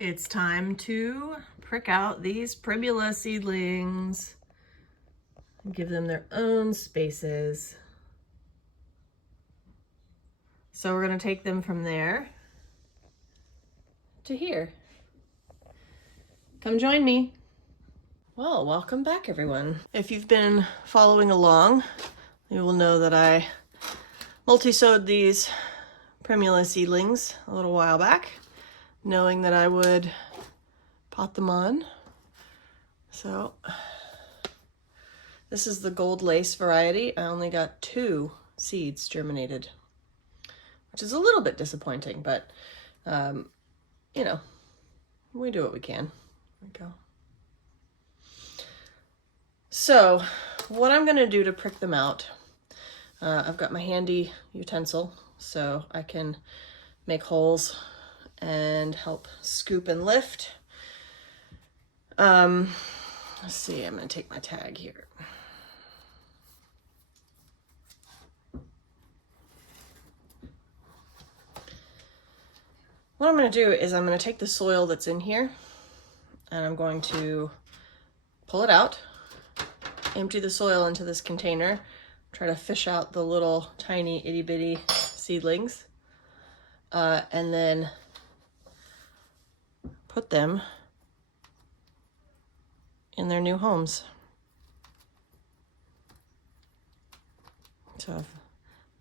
It's time to prick out these Primula seedlings and give them their own spaces. So we're going to take them from there to here. Come join me. Well, welcome back everyone. If you've been following along, you will know that I multi-sowed these Primula seedlings a little while back, knowing that I would pot them on. So this is the gold lace variety. I only got 2 seeds germinated, which is a little bit disappointing, but you know, we do what we can. There we go. So what I'm gonna do to prick them out, I've got my handy utensil so I can make holes and help scoop and lift. Let's see, I'm gonna take my tag here. What I'm gonna do is I'm gonna take the soil that's in here and I'm going to pull it out, empty the soil into this container, try to fish out the little tiny itty bitty seedlings, and then put them in their new homes. So I've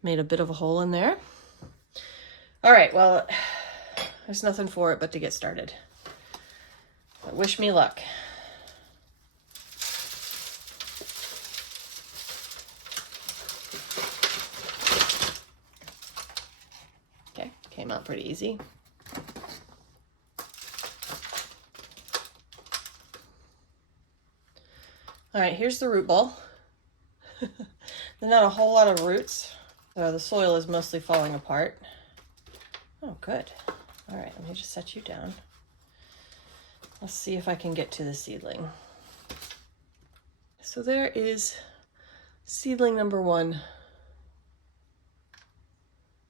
made a bit of a hole in there. All right, well, there's nothing for it but to get started. But wish me luck. Okay, came out pretty easy. All right, here's the root ball. There's not a whole lot of roots, so the soil is mostly falling apart. Oh, good. All right, let me just set you down. Let's see if I can get to the seedling. So there is seedling number 1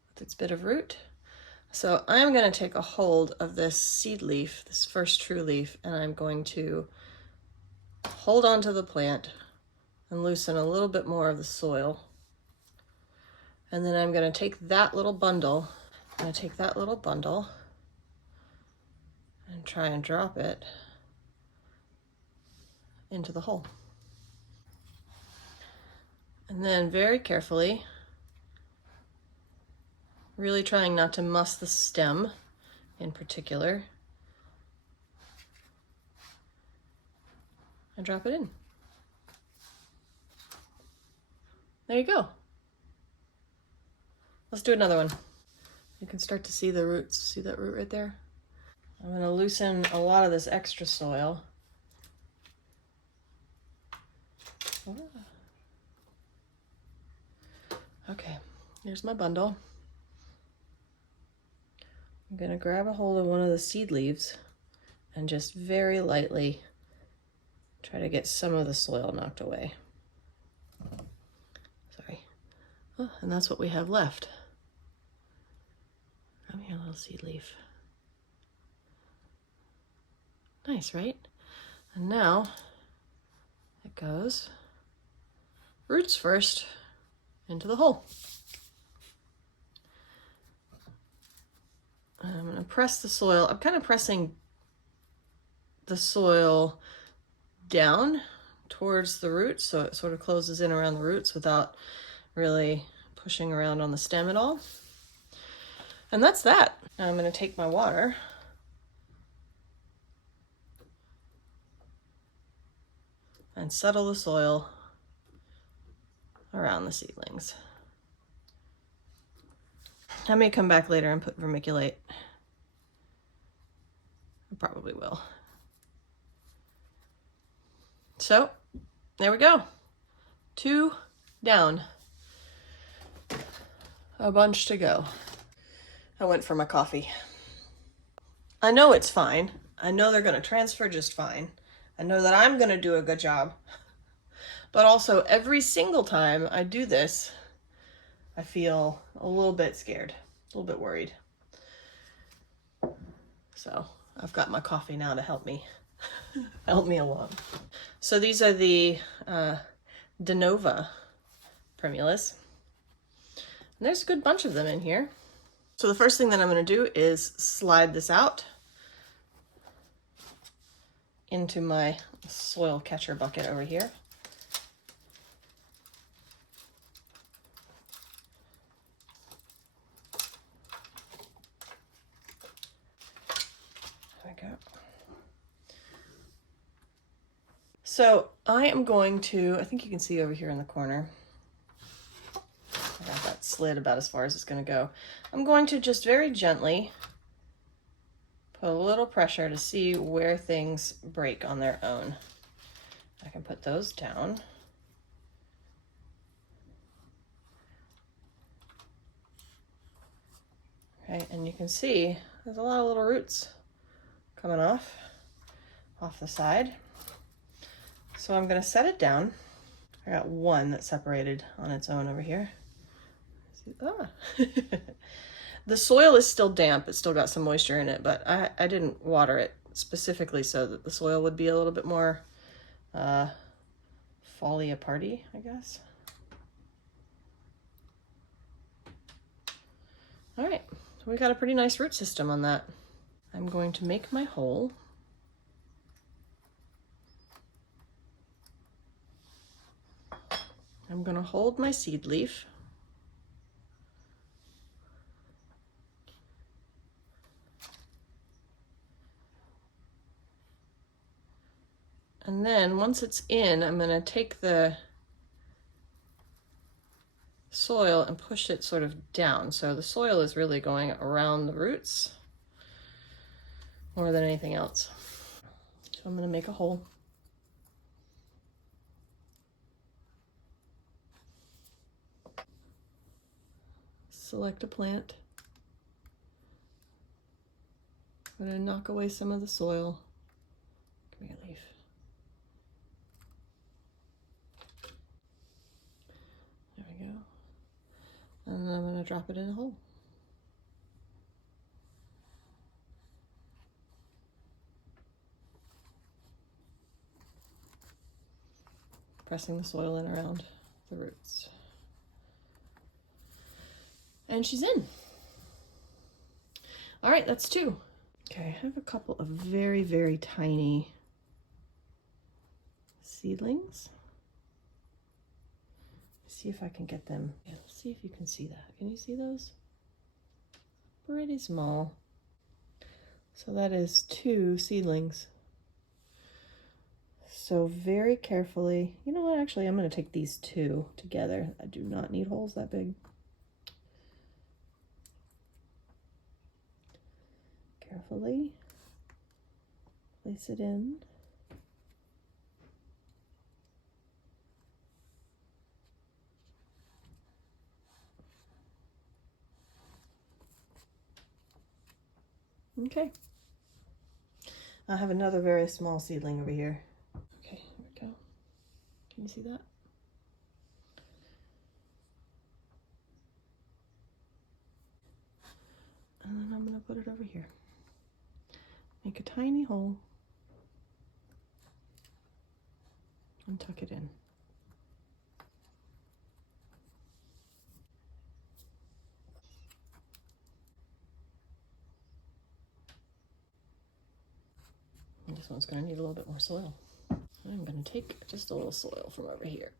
with its bit of root. So I'm going to take a hold of this seed leaf, this first true leaf, and I'm going to hold onto the plant and loosen a little bit more of the soil. And then I'm going to take that little bundle, and try and drop it into the hole. And then very carefully, really trying not to muss the stem in particular, and drop it in. There you go. Let's do another one. You can start to see the roots. See that root right there? I'm going to loosen a lot of this extra soil. Okay, here's my bundle. I'm going to grab a hold of one of the seed leaves and just very lightly try to get some of the soil knocked away. Sorry. Oh, and that's what we have left. Come here, little seed leaf. Nice, right? And now it goes roots first into the hole. I'm going to press the soil. I'm kind of pressing the soil down towards the roots so it sort of closes in around the roots without really pushing around on the stem at all. And that's that. Now I'm going to take my water and settle the soil around the seedlings. I may come back later and put vermiculite. I probably will. So, there we go. 2 down. A bunch to go. I went for my coffee. I know it's fine. I know they're going to transfer just fine. I know that I'm going to do a good job. But also, every single time I do this, I feel a little bit scared, a little bit worried. So I've got my coffee now to help me help me along. So these are the De Nova Primulas. And there's a good bunch of them in here. So the first thing that I'm going to do is slide this out into my soil catcher bucket over here. There we go. So I am going to, I think you can see over here in the corner, I got that slid about as far as it's going to go. I'm going to just very gently put a little pressure to see where things break on their own. I can put those down. Okay, and you can see there's a lot of little roots coming off the side. So I'm going to set it down. I got one that separated on its own over here. The soil is still damp. It's still got some moisture in it, but I didn't water it specifically so that the soil would be a little bit more foliar-party, I guess. All right, so we got a pretty nice root system on that. I'm going to make my hole. I'm going to hold my seed leaf. And then once it's in, I'm going to take the soil and push it sort of down. So the soil is really going around the roots more than anything else. So I'm going to make a hole. Select a plant. I'm going to knock away some of the soil. Give me a leaf. There we go. And then I'm going to drop it in a hole. Pressing the soil in around the roots. And she's in. All right, that's two. Okay, I have a couple of very, very tiny seedlings. See if I can get them. Yeah, let's see if you can see that. Can you see those? Pretty small. So that is two seedlings. So very carefully, you know what, actually I'm going to take these two together. I do not need holes that big. Carefully place it in. Okay. I have another very small seedling over here. Okay, here we go. Can you see that? And then I'm going to put it over here. Make a tiny hole and tuck it in. And this one's going to need a little bit more soil. I'm going to take just a little soil from over here.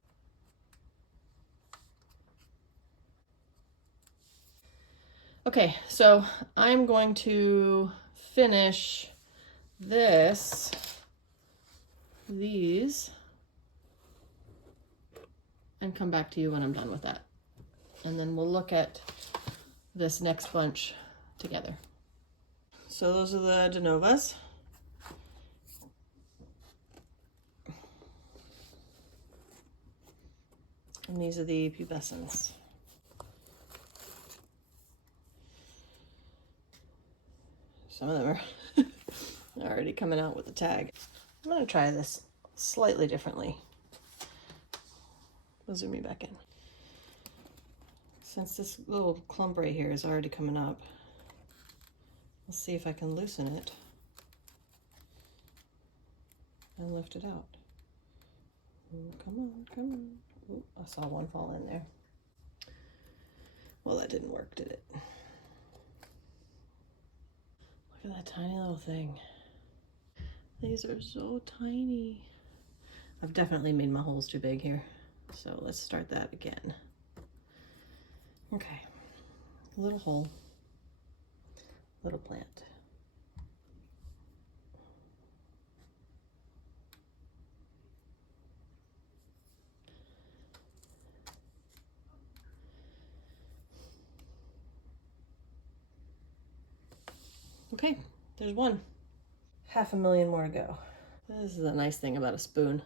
Okay, so I'm going to finish these, and come back to you when I'm done with that. And then we'll look at this next bunch together. So those are the De Novas. And these are the pubescents. Some of them are already coming out with the tag. I'm going to try this slightly differently. We'll zoom me back in. Since this little clump right here is already coming up, let's see if I can loosen it and lift it out. Ooh, come on, come on. Ooh, I saw one fall in there. Well, that didn't work, did it? Look at that tiny little thing. These are so tiny. I've definitely made my holes too big here. So let's start that again. Okay, little hole, little plant. Okay, there's one. 500,000 more to go. This is a nice thing about a spoon.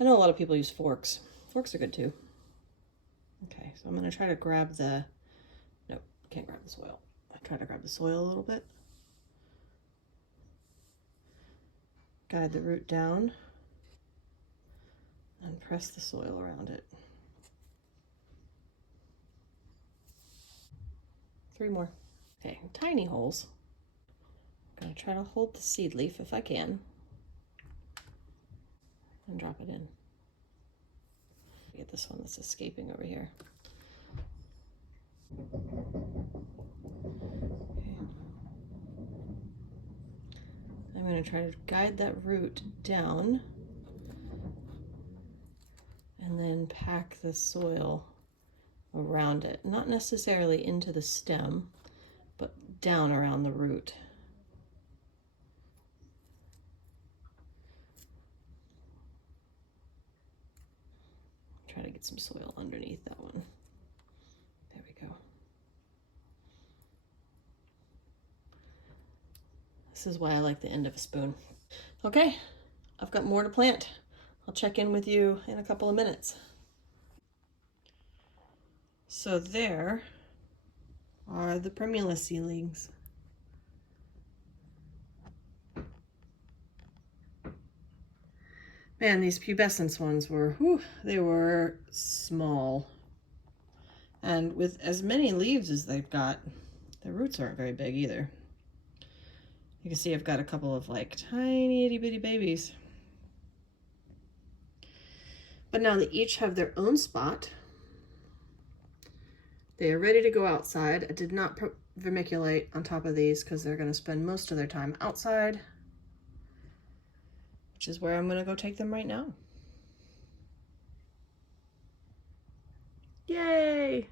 I know a lot of people use forks. Forks are good too. Okay, so I'm gonna try to grab the, nope, can't grab the soil. I try to grab the soil a little bit. Guide the root down and press the soil around it. 3 more. Okay, tiny holes. I'm gonna try to hold the seed leaf if I can and drop it in. Get this one that's escaping over here. Okay. I'm going to try to guide that root down and then pack the soil around it. Not necessarily into the stem, but down around the root. Try to get some soil underneath that one. There we go. This is why I like the end of a spoon. Okay, I've got more to plant. I'll check in with you in a couple of minutes. So there are the Primula seedlings. Man, these pubescence ones were, whew, they were small. And with as many leaves as they've got, the roots aren't very big either. You can see I've got a couple of like tiny itty bitty babies. But now they each have their own spot. They are ready to go outside. I did not vermiculate on top of these because they're going to spend most of their time outside, which is where I'm going to go take them right now. Yay!